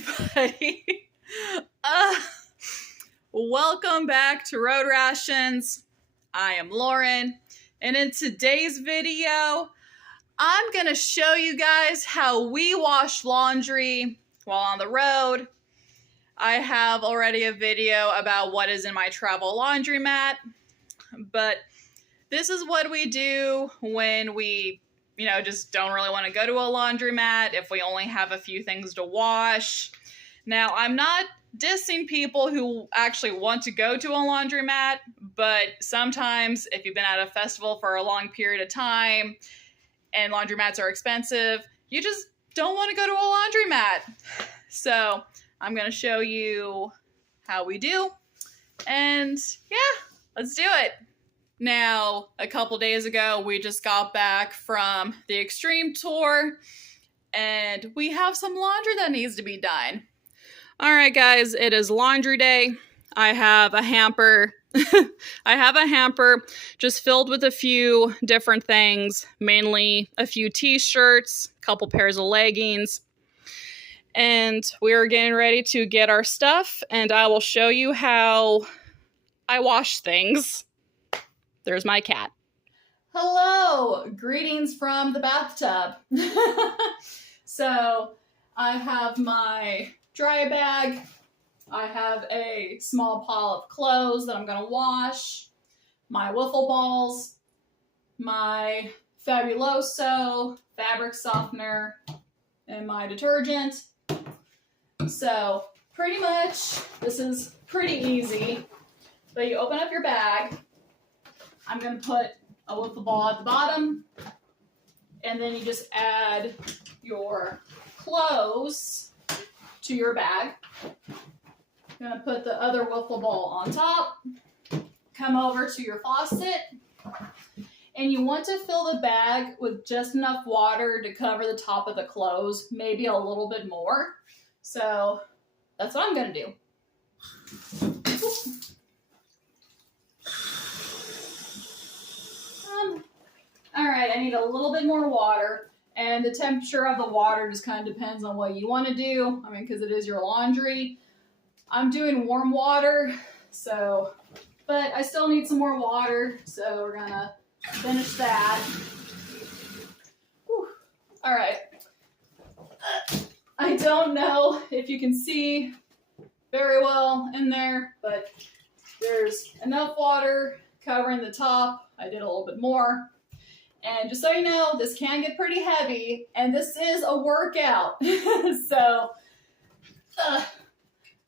everybody. uh, Welcome back to Road Rations. I am Lauren, and in today's video, I'm gonna show you guys how we wash laundry while on the road. I have already a video about what is in my travel laundromat, but this is what we do when we just don't really want to go to a laundromat, if we only have a few things to wash. Now, I'm not dissing people who actually want to go to a laundromat, but sometimes if you've been at a festival for a long period of time and laundromats are expensive, you just don't want to go to a laundromat. So I'm going to show you how we do. And yeah, let's do it. Now, a couple days ago, we just got back from the Extreme Tour, and we have some laundry that needs to be done. All right, guys, it is laundry day. I have a hamper. I have a hamper just filled with a few different things, mainly a few t-shirts, a couple pairs of leggings, and we are getting ready to get our stuff, and I will show you how I wash things. There's my cat. Hello! Greetings from the bathtub. So, I have my dry bag. I have a small pile of clothes that I'm going to wash. My wiffle balls. My Fabuloso fabric softener. And my detergent. So, pretty much, this is pretty easy. But you open up your bag. I'm going to put a wiffle ball at the bottom, and then you just add your clothes to your bag. I'm going to put the other wiffle ball on top, come over to your faucet, and you want to fill the bag with just enough water to cover the top of the clothes, maybe a little bit more. So that's what I'm going to do. Alright, I need a little bit more water, and the temperature of the water just kind of depends on what you want to do. I mean, because it is your laundry. I'm doing warm water, but I still need some more water, so we're gonna finish that. Alright. I don't know if you can see very well in there, but there's enough water covering the top. I did a little bit more. And just so you know, this can get pretty heavy, and this is a workout.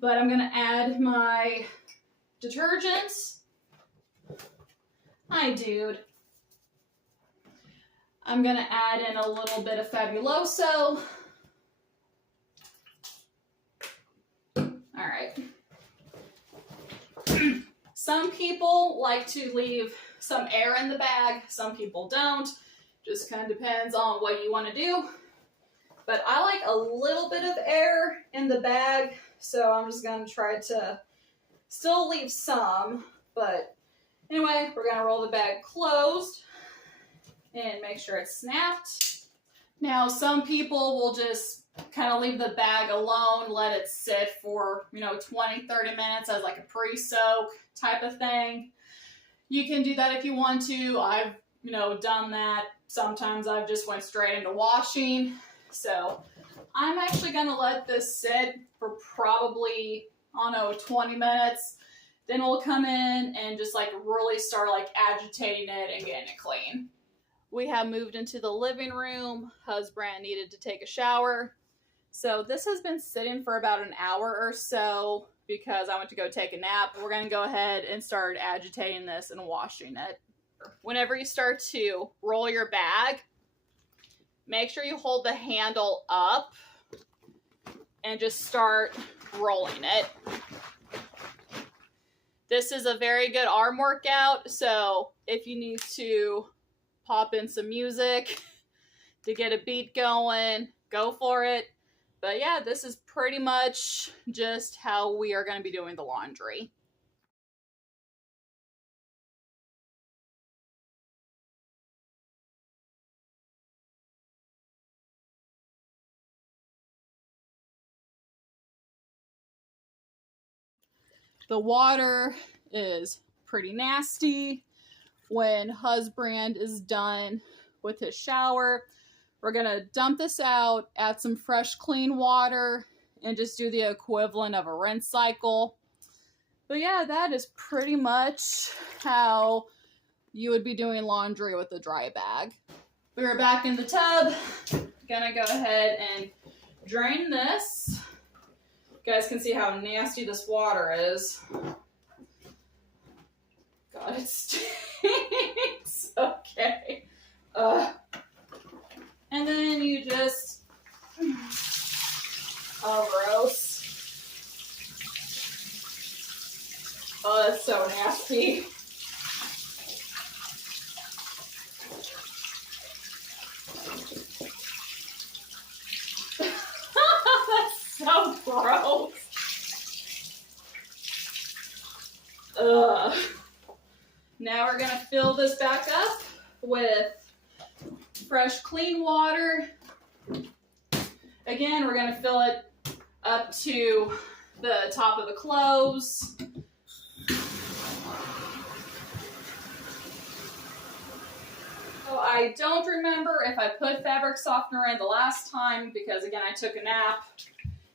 But I'm going to add my detergent. Hi, dude. I'm going to add in a little bit of Fabuloso. All right. Some people like to leave some air in the bag. Some people don't. Just kind of depends on what you want to do. But I like a little bit of air in the bag, so I'm just going to try to still leave some. But anyway, we're going to roll the bag closed and make sure it's snapped. Now, some people will just kind of leave the bag alone, let it sit for, 20, 30 minutes as like a pre-soak type of thing. You can do that if you want to. I've, done that. Sometimes I've just went straight into washing. So I'm actually going to let this sit for probably, 20 minutes. Then we'll come in and just really start agitating it and getting it clean. We have moved into the living room. Husband needed to take a shower. So this has been sitting for about an hour or so because I went to go take a nap. We're going to go ahead and start agitating this and washing it. Whenever you start to roll your bag, make sure you hold the handle up and just start rolling it. This is a very good arm workout, so if you need to pop in some music to get a beat going, go for it. But yeah, this is pretty much just how we are going to be doing the laundry. The water is pretty nasty. When husband is done with his shower, we're gonna dump this out, add some fresh, clean water, and just do the equivalent of a rinse cycle. But yeah, that is pretty much how you would be doing laundry with a dry bag. We are back in the tub. Gonna go ahead and drain this. You guys can see how nasty this water is. God, it stinks. Okay. And then you just, oh, gross. Oh, that's so nasty. That's so gross. Ugh. Now we're gonna fill this back up with fresh, clean water. Again, we're gonna fill it up to the top of the clothes. So I don't remember if I put fabric softener in the last time because, again, I took a nap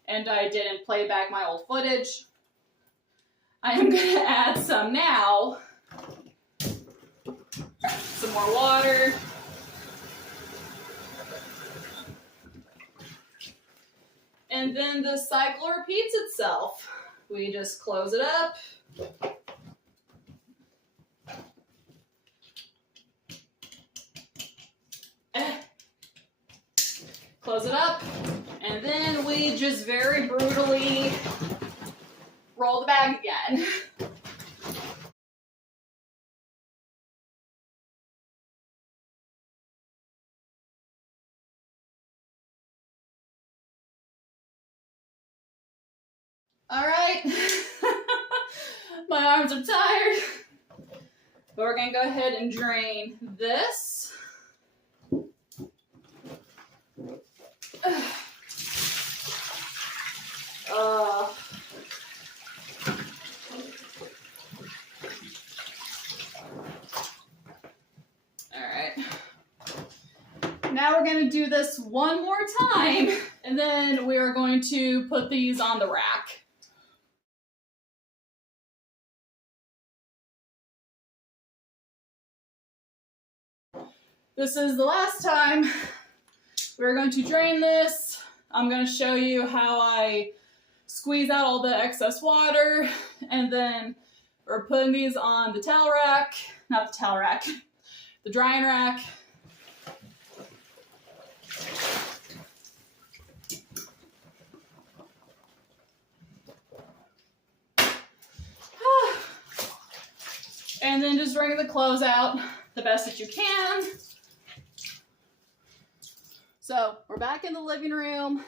and I didn't play back my old footage. I am gonna add some now. Some more water. And then the cycle repeats itself. We just close it up. Close it up. And then we just very brutally roll the bag again. All right, my arms are tired, but we're gonna go ahead and drain this. All right, now we're gonna do this one more time, and then we are going to put these on the rack. This is the last time we're going to drain this. I'm going to show you how I squeeze out all the excess water, and then we're putting these on the towel rack, not the towel rack, the drying rack. And then just wring the clothes out the best that you can. So we're back in the living room,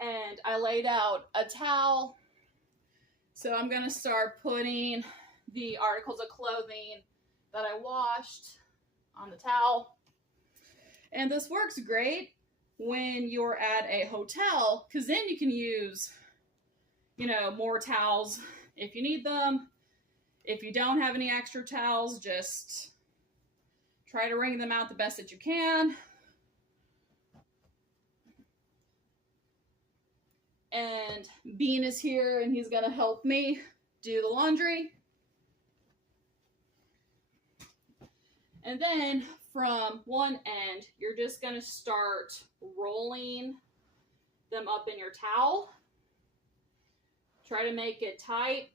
and I laid out a towel. So I'm gonna start putting the articles of clothing that I washed on the towel. And this works great when you're at a hotel, because then you can use, you know, more towels if you need them. If you don't have any extra towels, just try to wring them out the best that you can. And Bean is here, and he's gonna help me do the laundry. And then from one end, you're just gonna start rolling them up in your towel. Try to make it tight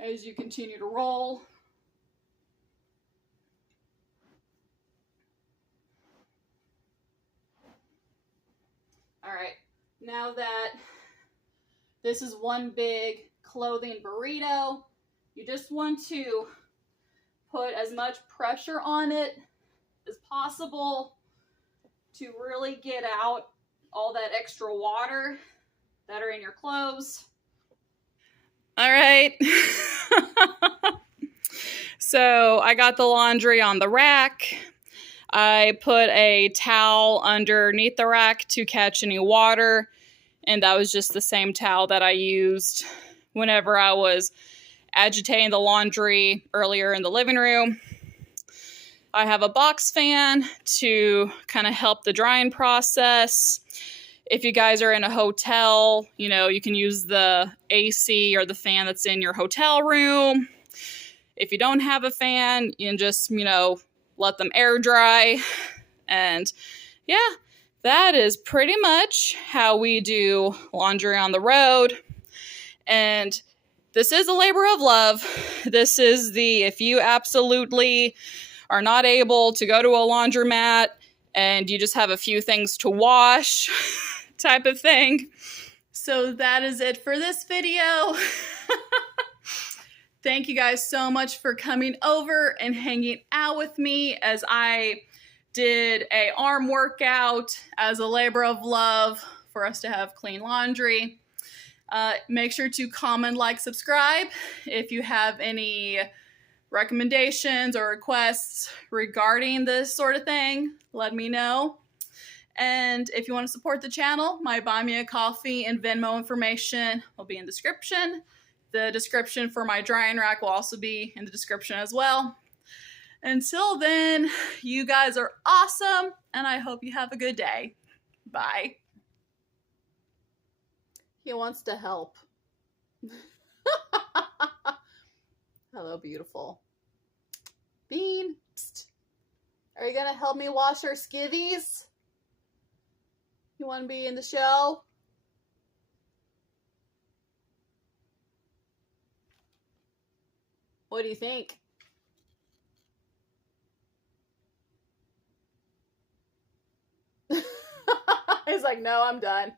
as you continue to roll. All right. Now that this is one big clothing burrito, you just want to put as much pressure on it as possible to really get out all that extra water that are in your clothes. All right. So I got the laundry on the rack. I put a towel underneath the rack to catch any water, and that was just the same towel that I used whenever I was agitating the laundry earlier in the living room. I have a box fan to kind of help the drying process. If you guys are in a hotel, you know, you can use the AC or the fan that's in your hotel room. If you don't have a fan, you can just, you know, let them air dry. And yeah, that is pretty much how we do laundry on the road. And this is a labor of love. This is the, if you absolutely are not able to go to a laundromat and you just have a few things to wash type of thing. So that is it for this video. Thank you guys so much for coming over and hanging out with me as I did a arm workout as a labor of love for us to have clean laundry. Make sure to comment, like, subscribe. If you have any recommendations or requests regarding this sort of thing, let me know. And if you want to support the channel, my Buy Me a Coffee and Venmo information will be in the description. The description for my drying rack will also be in the description as well. Until then, you guys are awesome, and I hope you have a good day. Bye. He wants to help. Hello, beautiful. Bean, psst. Are you gonna help me wash our skivvies? You want to be in the show? What do you think? He's like, no, I'm done.